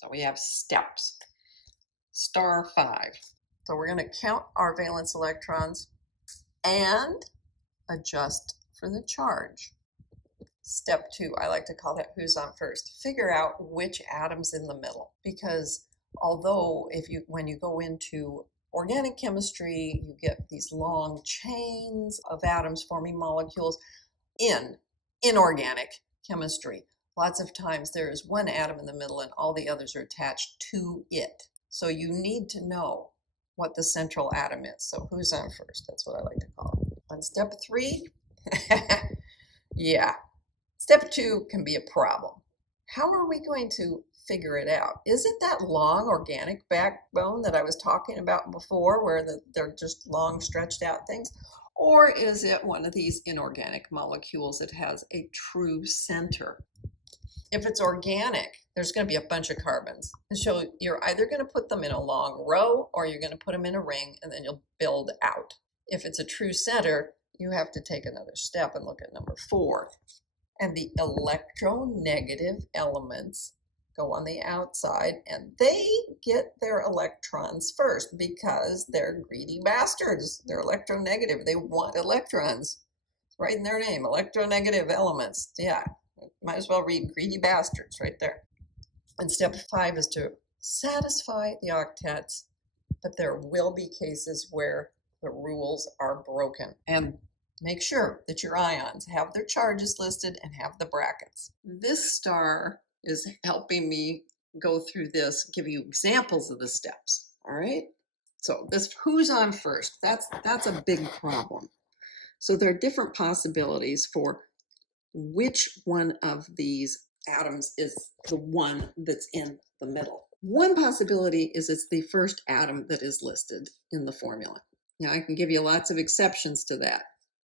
So we have steps. Star 5. So we're going to count our valence electrons and adjust for the charge. Step 2, I like to call that who's on first. Figure out which atom's in the middle, because although when you go into organic chemistry, you get these long chains of atoms forming molecules. In inorganic chemistry, lots of times there is one atom in the middle and all the others are attached to it. So you need to know what the central atom is. So who's on first? That's what I like to call it. On step 3, yeah, step 2 can be a problem. How are we going to figure it out? Is it that long organic backbone that I was talking about before, where they're just long stretched out things? Or is it one of these inorganic molecules that has a true center? If it's organic, there's going to be a bunch of carbons. And so you're either going to put them in a long row or you're going to put them in a ring, and then you'll build out. If it's a true center, you have to take another step and look at number 4. And the electronegative elements go on the outside, and they get their electrons first because they're greedy bastards. They're electronegative. They want electrons. It's right in their name, electronegative elements. Yeah, might as well read greedy bastards right there. And step 5 is to satisfy the octets, but there will be cases where the rules are broken. And make sure that your ions have their charges listed and have the brackets. This star is helping me go through this, give you examples of the steps, all right? So this who's on first, that's a big problem. So there are different possibilities for which one of these atoms is the one that's in the middle. One possibility is it's the first atom that is listed in the formula. Now I can give you lots of exceptions to that.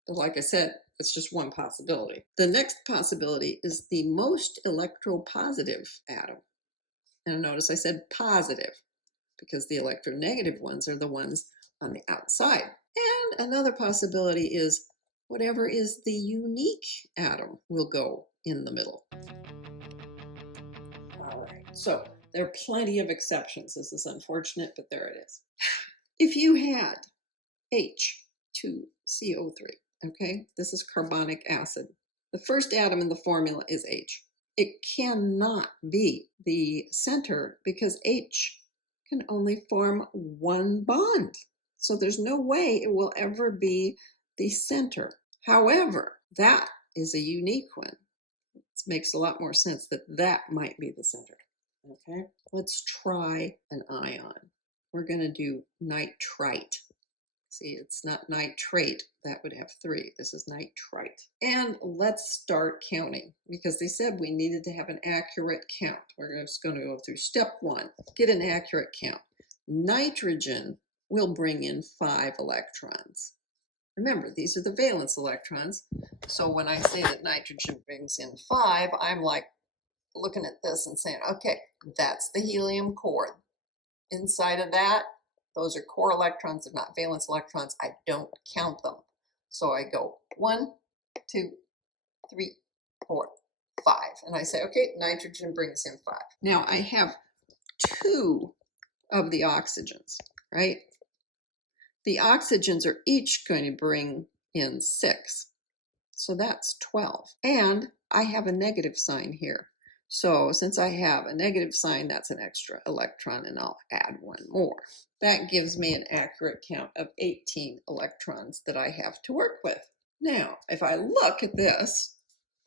But like I said, it's just one possibility. The next possibility is the most electropositive atom. And notice I said positive because the electronegative ones are the ones on the outside. And another possibility is whatever is the unique atom will go in the middle. All right, so there are plenty of exceptions. This is unfortunate, but there it is. If you had H2CO3, okay, this is carbonic acid. The first atom in the formula is H. It cannot be the center because H can only form one bond. So there's no way it will ever be the center. However, that is a unique one. It makes a lot more sense that that might be the center. Okay, let's try an ion. We're going to do nitrite. See, it's not nitrate. That would have 3. This is nitrite. And let's start counting because they said we needed to have an accurate count. We're just going to go through step 1. Get an accurate count. Nitrogen will bring in 5 electrons. Remember, these are the valence electrons. So when I say that nitrogen brings in 5, I'm like looking at this and saying, okay, that's the helium core. Inside of that, those are core electrons. They're not valence electrons. I don't count them. So I go 1, 2, 3, 4, 5. And I say, okay, nitrogen brings in 5. Now I have 2 of the oxygens, right? The oxygens are each going to bring in 6. So that's 12. And I have a negative sign here. So since I have a negative sign, that's an extra electron, and I'll add 1 more. That gives me an accurate count of 18 electrons that I have to work with. Now, if I look at this,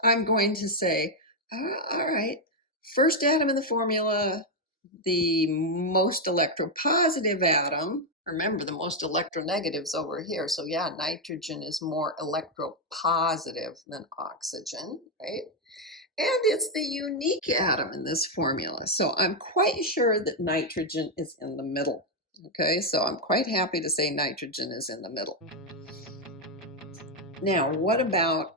I'm going to say, all right, first atom in the formula, the most electropositive atom. Remember, the most electronegative's over here. So yeah, nitrogen is more electropositive than oxygen, right? And it's the unique atom in this formula. So I'm quite sure that nitrogen is in the middle. Okay, so I'm quite happy to say nitrogen is in the middle. Now, what about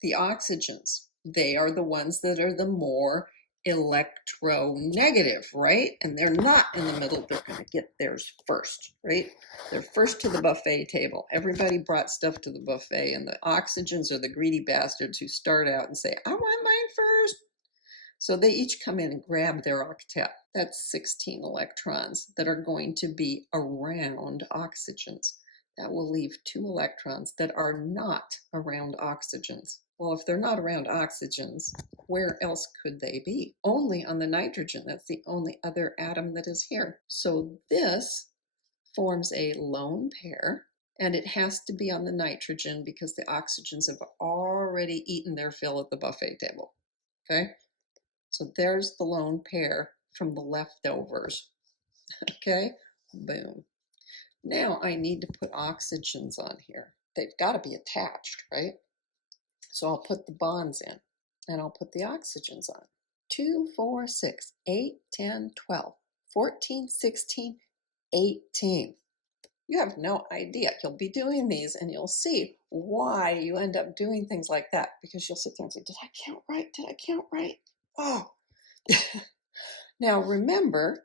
the oxygens? They are the ones that are the more electronegative, right? And they're not in the middle. They're going to get theirs first, right? They're first to the buffet table. Everybody brought stuff to the buffet, and the oxygens are the greedy bastards who start out and say, I want mine first. So they each come in and grab their octet. That's 16 electrons that are going to be around oxygens. That will leave 2 electrons that are not around oxygens. Well, if they're not around oxygens, where else could they be? Only on the nitrogen. That's the only other atom that is here. So this forms a lone pair, and it has to be on the nitrogen because the oxygens have already eaten their fill at the buffet table. Okay? So there's the lone pair from the leftovers. Okay? Boom. Now I need to put oxygens on here. They've got to be attached, right? So I'll put the bonds in and I'll put the oxygens on. 2, 4, 6, 8, 10, 12, 14, 16, 18. You have no idea. You'll be doing these and you'll see why you end up doing things like that, because you'll sit there and say, did I count right? Did I count right? Oh. Now remember,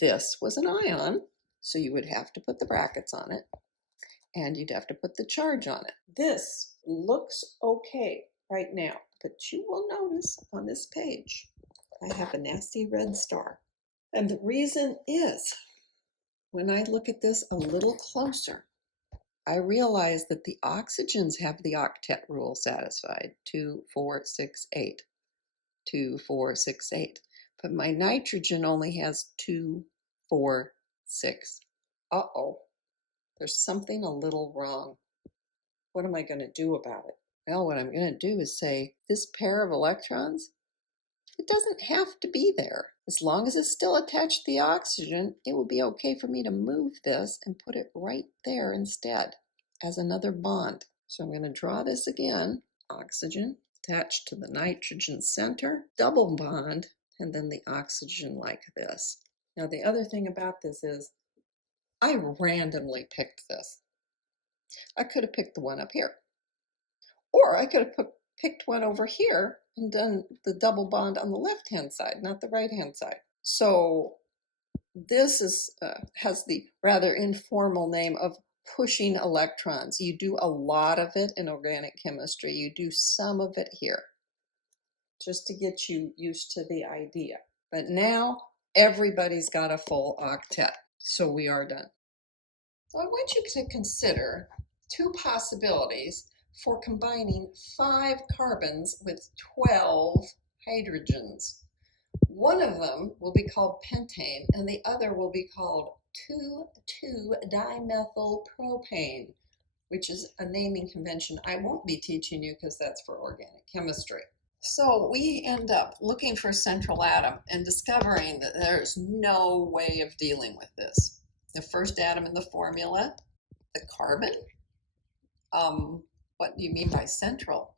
this was an ion, so you would have to put the brackets on it and you'd have to put the charge on it. This looks okay right now, but you will notice on this page, I have a nasty red star. And the reason is, when I look at this a little closer, I realize that the oxygens have the octet rule satisfied, 2, 4, 6, 8, 2, 4, 6, 8. But my nitrogen only has 2, 4, 6. Uh-oh, there's something a little wrong. What am I going to do about it? Well, what I'm going to do is say, this pair of electrons, it doesn't have to be there. As long as it's still attached to the oxygen, it will be okay for me to move this and put it right there instead as another bond. So I'm going to draw this again. Oxygen attached to the nitrogen center, double bond, and then the oxygen like this. Now the other thing about this is I randomly picked this. I could have picked the one up here, or I could have picked one over here and done the double bond on the left-hand side, not the right-hand side. So this is has the rather informal name of pushing electrons. You do a lot of it in organic chemistry. You do some of it here, just to get you used to the idea. But now everybody's got a full octet, so we are done. So I want you to consider 2 possibilities for combining 5 carbons with 12 hydrogens. One of them will be called pentane, and the other will be called 2,2-dimethylpropane, which is a naming convention I won't be teaching you because that's for organic chemistry. So we end up looking for a central atom and discovering that there's no way of dealing with this. The first atom in the formula, the carbon. What do you mean by central?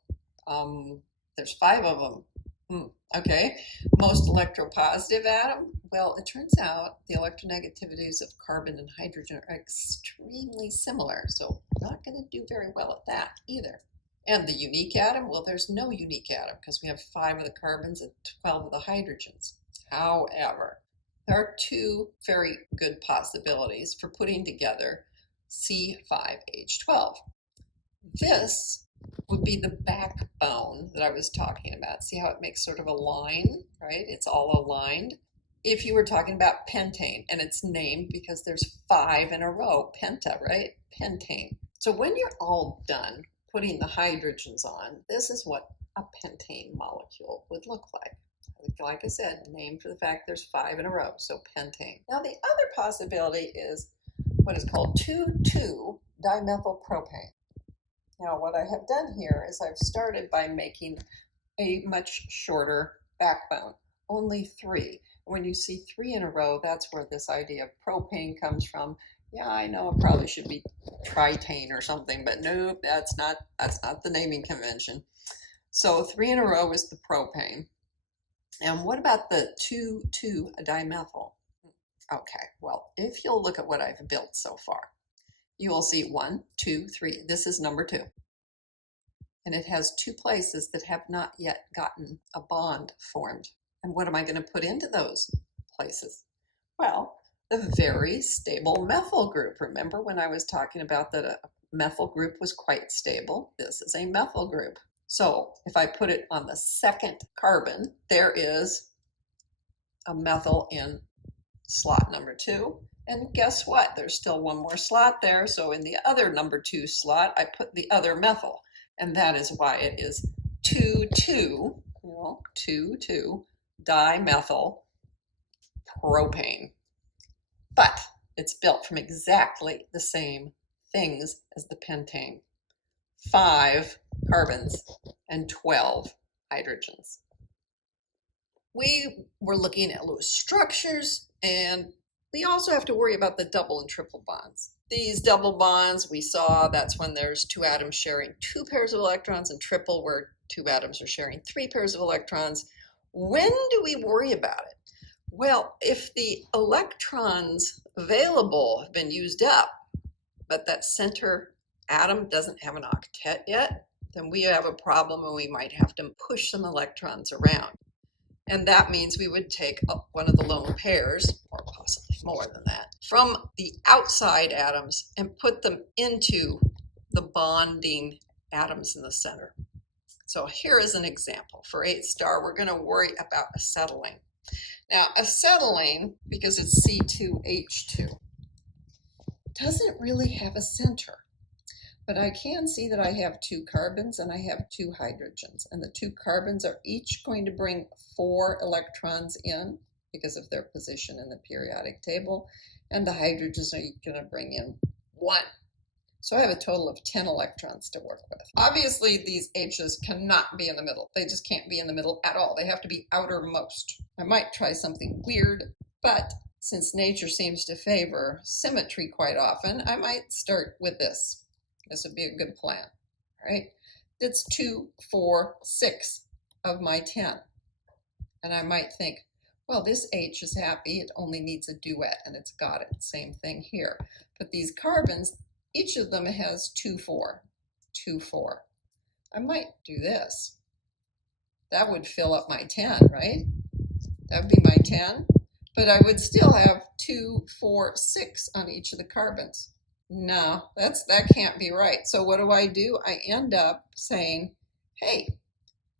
There's 5 of them. Okay, most electropositive atom. Well, it turns out the electronegativities of carbon and hydrogen are extremely similar, so I'm not going to do very well at that either. And the unique atom, well, there's no unique atom because we have 5 of the carbons and 12 of the hydrogens. However, there are 2 very good possibilities for putting together C5H12. This would be the backbone that I was talking about. See how it makes sort of a line, right? It's all aligned. If you were talking about pentane, and it's named because there's 5 in a row, penta, right? Pentane. So when you're all done putting the hydrogens on, this is what a pentane molecule would look like. Like I said, named for the fact there's 5 in a row, so pentane. Now the other possibility is what is called 2,2-dimethylpropane. Now what I have done here is I've started by making a much shorter backbone, only 3. When you see 3 in a row, that's where this idea of propane comes from. Yeah, I know it probably should be tritane or something, but nope, that's not the naming convention. So 3 in a row is the propane. And what about the 2,2-dimethyl? Okay, well, if you'll look at what I've built so far, you will see 1, 2, 3. This is number 2. And it has 2 places that have not yet gotten a bond formed. And what am I going to put into those places? Well, the very stable methyl group. Remember when I was talking about that a methyl group was quite stable? This is a methyl group. So if I put it on the second carbon, there is a methyl in slot number 2. And guess what? There's still one more slot there. So in the other number 2 slot, I put the other methyl. And that is why it is 2,2, 2,2 dimethyl propane. But it's built from exactly the same things as the pentane. 5 carbons and 12 hydrogens. We were looking at Lewis structures, and we also have to worry about the double and triple bonds. These double bonds, we saw that's when there's 2 atoms sharing 2 pairs of electrons, and triple where 2 atoms are sharing 3 pairs of electrons. When do we worry about it? Well, if the electrons available have been used up, but that center atom doesn't have an octet yet, then we have a problem and we might have to push some electrons around. And that means we would take one of the lone pairs, or possibly more than that, from the outside atoms and put them into the bonding atoms in the center. So here is an example. For 8 star, we're going to worry about acetylene. Now, acetylene, because it's C2H2, doesn't really have a center. But I can see that I have 2 carbons and I have 2 hydrogens. And the 2 carbons are each going to bring 4 electrons in because of their position in the periodic table. And the hydrogens are going to bring in 1. So I have a total of 10 electrons to work with. Obviously, these H's cannot be in the middle. They just can't be in the middle at all. They have to be outermost. I might try something weird, but since nature seems to favor symmetry quite often, I might start with this. This would be a good plan, right? It's 2, 4, 6 of my 10. And I might think, well, this H is happy. It only needs a duet, and it's got it. Same thing here. But these carbons, each of them has 2, 4, 2, 4. I might do this. That would fill up my 10, right? That would be my 10. But I would still have 2, 4, 6 on each of the carbons. No, that can't be right. So what do? I end up saying, hey,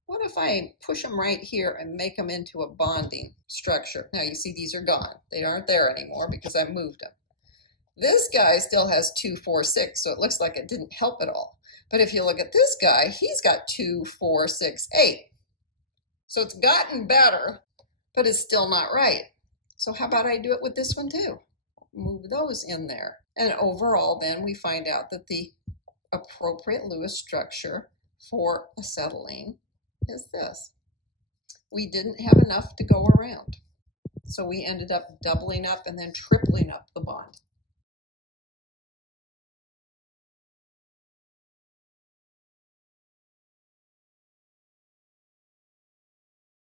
what if I push them right here and make them into a bonding structure? Now you see these are gone. They aren't there anymore because I moved them. This guy still has 2, 4, 6, so it looks like it didn't help at all. But if you look at this guy, he's got 2, 4, 6, 8. So it's gotten better, but it's still not right. So how about I do it with this one too? Move those in there. And overall, then we find out that the appropriate Lewis structure for acetylene is this. We didn't have enough to go around. So we ended up doubling up and then tripling up the bond.